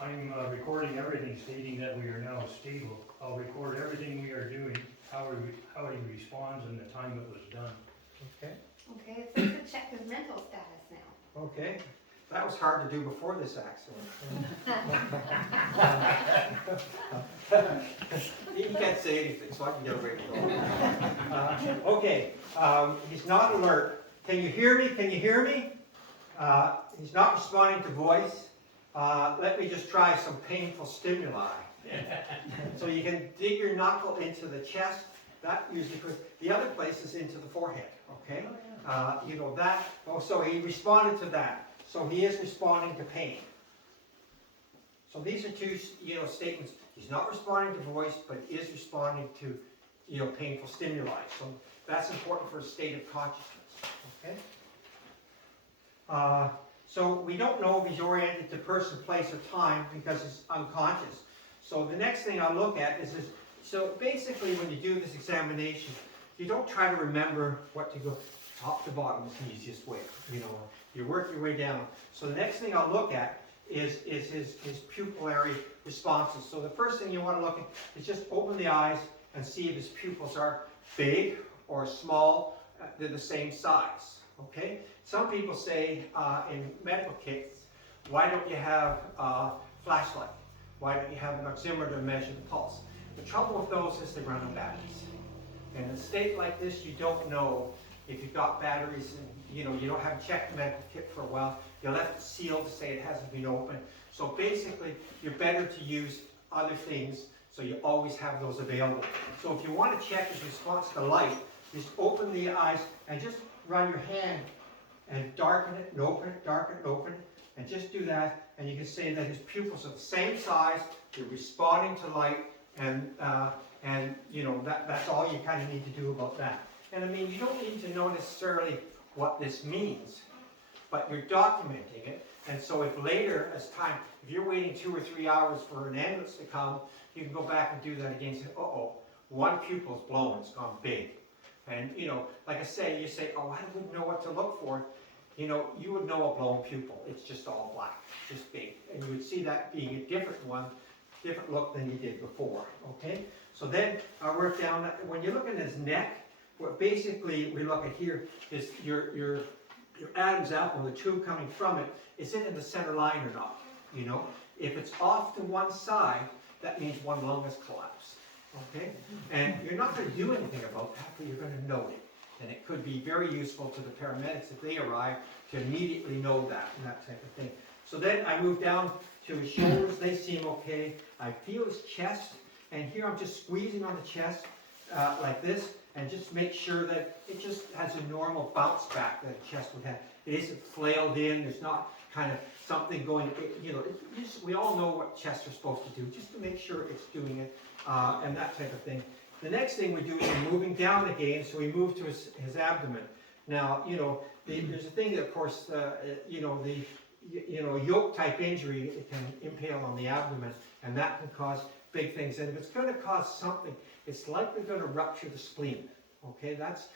I'm recording everything, stating that we are now stable. I'll record everything we are doing, how he responds and the time it was done. Okay, Okay, it says to check his mental status now. okay. That was hard to do before this accident. He can't say anything, so I can get away with it. Okay, he's not alert. Can you hear me? Can you hear me? He's not responding to voice. Let me just try some painful stimuli. So you can dig your knuckle into the chest. That usually puts, the other place is into the forehead, okay? You know that, oh, so he responded to that. So he is responding to pain. So these are two, statements. He's not responding to voice, but is responding to, painful stimuli. So that's important for a state of consciousness, okay? So we don't know if he's oriented to person, place, or time because he's unconscious. So the next thing I'll look at is this. So basically when you do this examination, you don't try to remember what to go top to bottom is the easiest way. You work your way down. So the next thing I'll look at is his pupillary responses. So the first thing you want to look at is just open the eyes and see if his pupils are big or small. They're the same size. Okay? Some people say in medical kits, why don't you have a flashlight? Why don't you have an oximeter to measure the pulse? The trouble with those is they run on batteries. In a state like this, you don't know if you've got batteries and you don't have checked the medical kit for a while. You left it sealed to say it hasn't been opened. So basically, you're better to use other things so you always have those available. So if you want to check his response to light, just open the eyes and just run your hand and darken it and open it, darken it, open it, and just do that. And you can say that his pupils are the same size, they're responding to light, and that's all you kind of need to do about that. And I mean, you don't need to know necessarily what this means, but you're documenting it. And so if later, as time, if you're waiting 2 or 3 hours for an ambulance to come, you can go back and do that again and say, uh-oh, one pupil's blown, it's gone big. And, like I say, you say, oh, I wouldn't know what to look for. You would know a blown pupil. It's just all black, just big. And you would see that being a different look than you did before, okay? So then I work down, when you look at his neck, what basically we look at here is your Adam's apple, the tube coming from it, is it in the center line or not? If it's off to one side, that means one lung has collapsed, okay? And you're not going to do anything about that, but you're going to note it. And it could be very useful to the paramedics if they arrive to immediately know that and that type of thing. So then I move down to his shoulders. They seem okay. I feel his chest, and here I'm just squeezing on the chest like this, and just make sure that it just has a normal bounce back that a chest would have. It isn't flailed in. There's not kind of something going, we all know what chests are supposed to do, just to make sure it's doing it, and that type of thing. The next thing we do is we're moving down again, so we move to his abdomen. Now, there's a thing that, of course, yoke type injury, it can impale on the abdomen, and that can cause big things. And if it's going to cause something, it's likely going to rupture the spleen. Okay, that's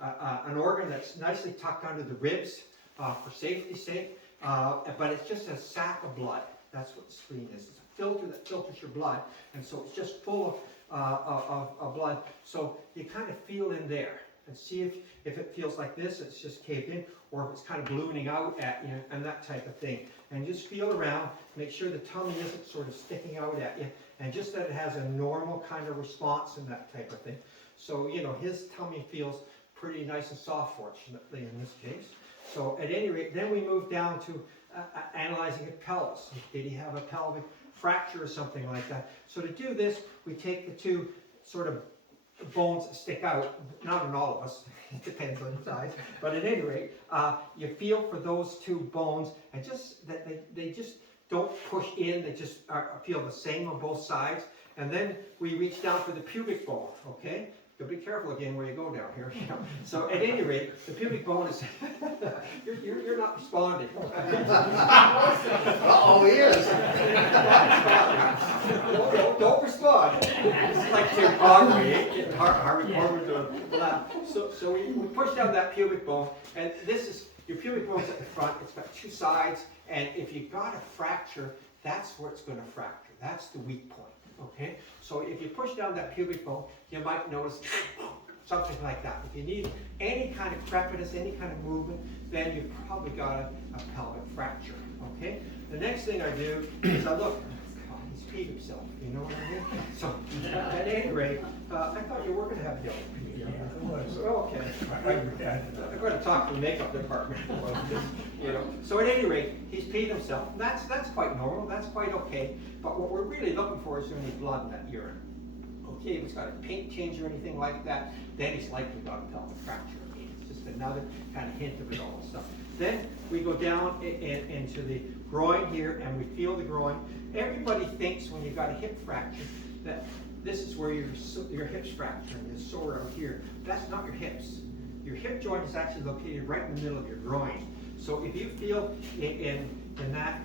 an organ that's nicely tucked under the ribs for safety's sake, but it's just a sac of blood. That's what the spleen is. It's a filter that filters your blood, and so it's just full of blood. So you kind of feel in there and see if it feels like this, it's just caved in, or if it's kind of ballooning out at you and that type of thing. And just feel around, make sure the tummy isn't sort of sticking out at you, and just that it has a normal kind of response and that type of thing. So, his tummy feels pretty nice and soft, fortunately, in this case. So at any rate, then we move down to analyzing his pelvis. Did he have a pelvic fracture or something like that? So to do this, we take the two sort of bones that stick out, not in all of us, it depends on the size, but at any rate, you feel for those two bones, and just that they just don't push in, they just feel the same on both sides. And then we reach down for the pubic bone, okay? You'll be careful again where you go down here. So at any rate, the pubic bone is, you're not responding. Oh, he is. Don't respond. It's like Tim Harvey Korman doing. So we push down that pubic bone, and this is Your pubic bone's at the front, it's got two sides, and if you got a fracture, that's where it's gonna fracture. That's the weak point, okay? So if you push down that pubic bone, you might notice something like that. If you need any kind of crepitus, any kind of movement, then you've probably got a pelvic fracture, okay? The next thing I do is I look, oh, he's peed himself, you know what I mean? So, at any rate, I thought you were gonna have yellow pee. Okay. I'm going to talk to the makeup department about this, you know. So at any rate, he's peed himself. That's quite normal, that's quite okay. But what we're really looking for is any blood in that urine. Okay, if it's got a pink tinge or anything like that, then he's likely got a pelvic fracture. It's just another kind of hint of it all stuff. Then we go down into the groin here and we feel the groin. Everybody thinks when you've got a hip fracture that this is where your hips fracture and you're sore out here. That's not your hips. Your hip joint is actually located right in the middle of your groin. So if you feel in that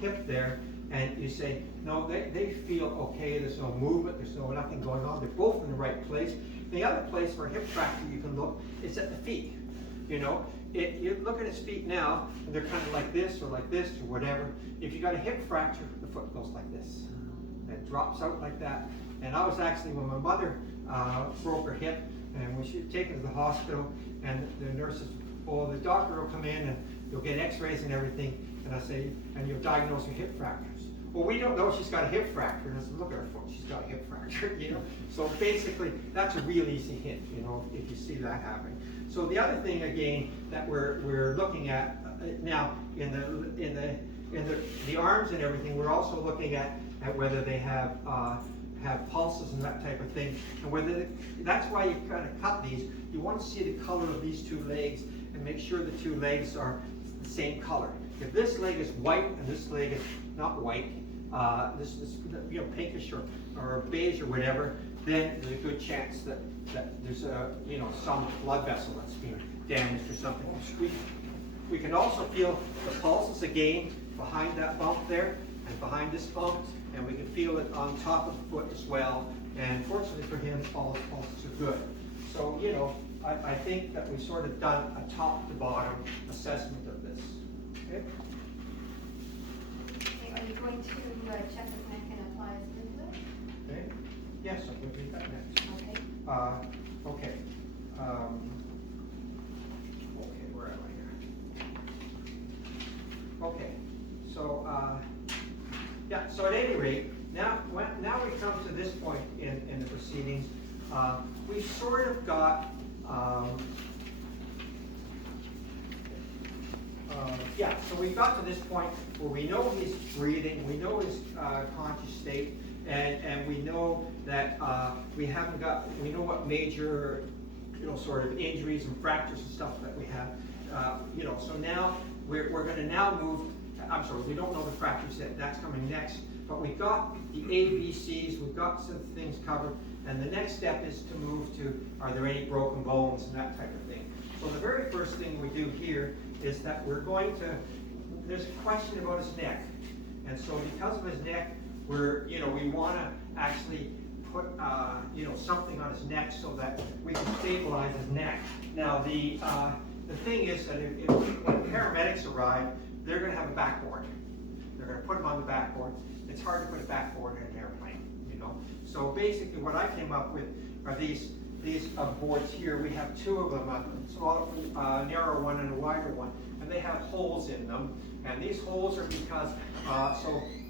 hip there, and you say, no, they feel okay, there's no movement, there's nothing going on, they're both in the right place. The other place for a hip fracture you can look is at the feet. You know, you look at his feet now, and they're kind of like this or whatever. If you got a hip fracture, the foot goes like this. It drops out like that. And I was actually, when my mother broke her hip, and when she was taken to the hospital, and the nurses, or the doctor will come in and you'll get x-rays and everything, and I say, and you'll diagnose her hip fractures. Well, we don't know she's got a hip fracture. And I said, look at her foot, she's got a hip fracture, you know. So basically, that's a real easy hint, you know, if you see that happening. So the other thing again that we're looking at now in the arms and everything, we're also looking at whether they have pulses and that type of thing, and whether that's why you kind of cut these. You want to see the color of these two legs and make sure the two legs are the same color. If this leg is white and this leg is not white, this is pinkish or beige or whatever, then there's a good chance that there's some blood vessel that's being damaged or something. We can also feel the pulses again behind that bump there and behind this bump, and we can feel it on top of the foot as well. And fortunately for him, all his pulses are good. So, you know, I think that we've sort of done a top to bottom assessment of this. Okay? Okay, are you going to check his neck and apply sprinkler? Okay. Yes, I'm going to do that next. Okay. Okay. Okay, where am I here? Okay. So, yeah, so at any rate, now we come to this point in the proceedings. We've sort of got, so we got to this point where we know he's breathing, we know his conscious state, and we know that we know what major, sort of injuries and fractures and stuff that we have, so now we're going to now move. I'm sorry, we don't know the fractures yet, that's coming next, but we've got the ABCs, we've got some things covered, and the next step is to move to, are there any broken bones and that type of thing. So the very first thing we do here is that we're going to, there's a question about his neck, and so because of his neck, we want to actually put, something on his neck so that we can stabilize his neck. Now the thing is that when paramedics arrive, they're going to have a backboard. They're going to put him on the backboard. It's hard to put a backboard in an airplane, So basically what I came up with are these boards here. We have two of them, a narrow one and a wider one, and they have holes in them. And these holes are because,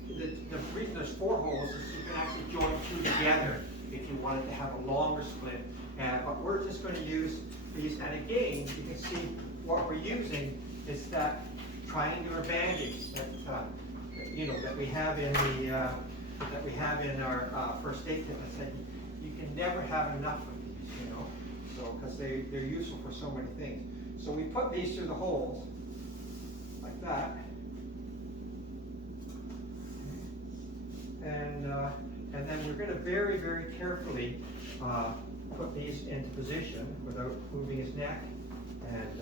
the reason there's 4 holes is you can actually join 2 together if you wanted to have a longer split. But we're just going to use these, and again, you can see what we're using is that triangular bandage that that we have in our first aid kit. I said you can never have enough of these, so because they're useful for so many things. So we put these through the holes like that, and then we're going to very, very carefully put these into position without moving his neck. And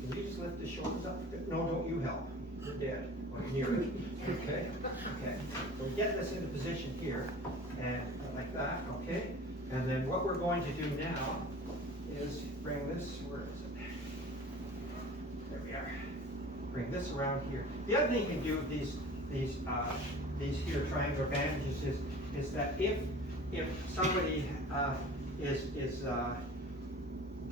can you just lift the shoulders up? No, don't you help. You're dead. Or near it. Okay. Okay. So we get this into position here, and like that. Okay. And then what we're going to do now is bring this. Where is There we are. Bring this around here. The other thing you can do with these here triangular bandages is that if somebody is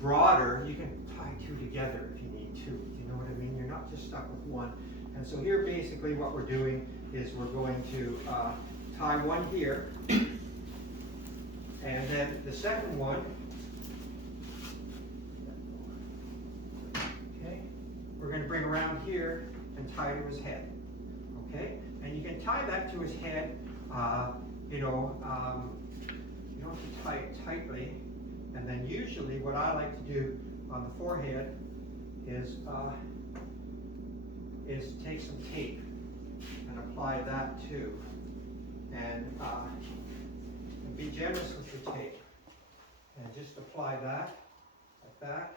broader, you can tie two together if you need to. You know what I mean? You're not just stuck with one. And so here, basically, what we're doing is we're going to tie one here, and then the second one. Okay, we're going to bring around here and tie to his head. Okay, and you can tie that to his head. You don't have to tie it tightly. And then usually what I like to do on the forehead is take some tape and apply that too. And be generous with the tape. And just apply that, like that.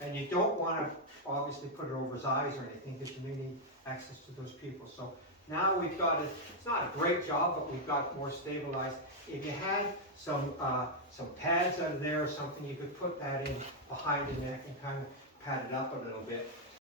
And you don't want to obviously put it over his eyes or anything because you may need access to those people. So now we've got it, it's not a great job, but we've got it more stabilized. If you had some pads out of there or something, you could put that in behind the neck and kind of pad it up a little bit.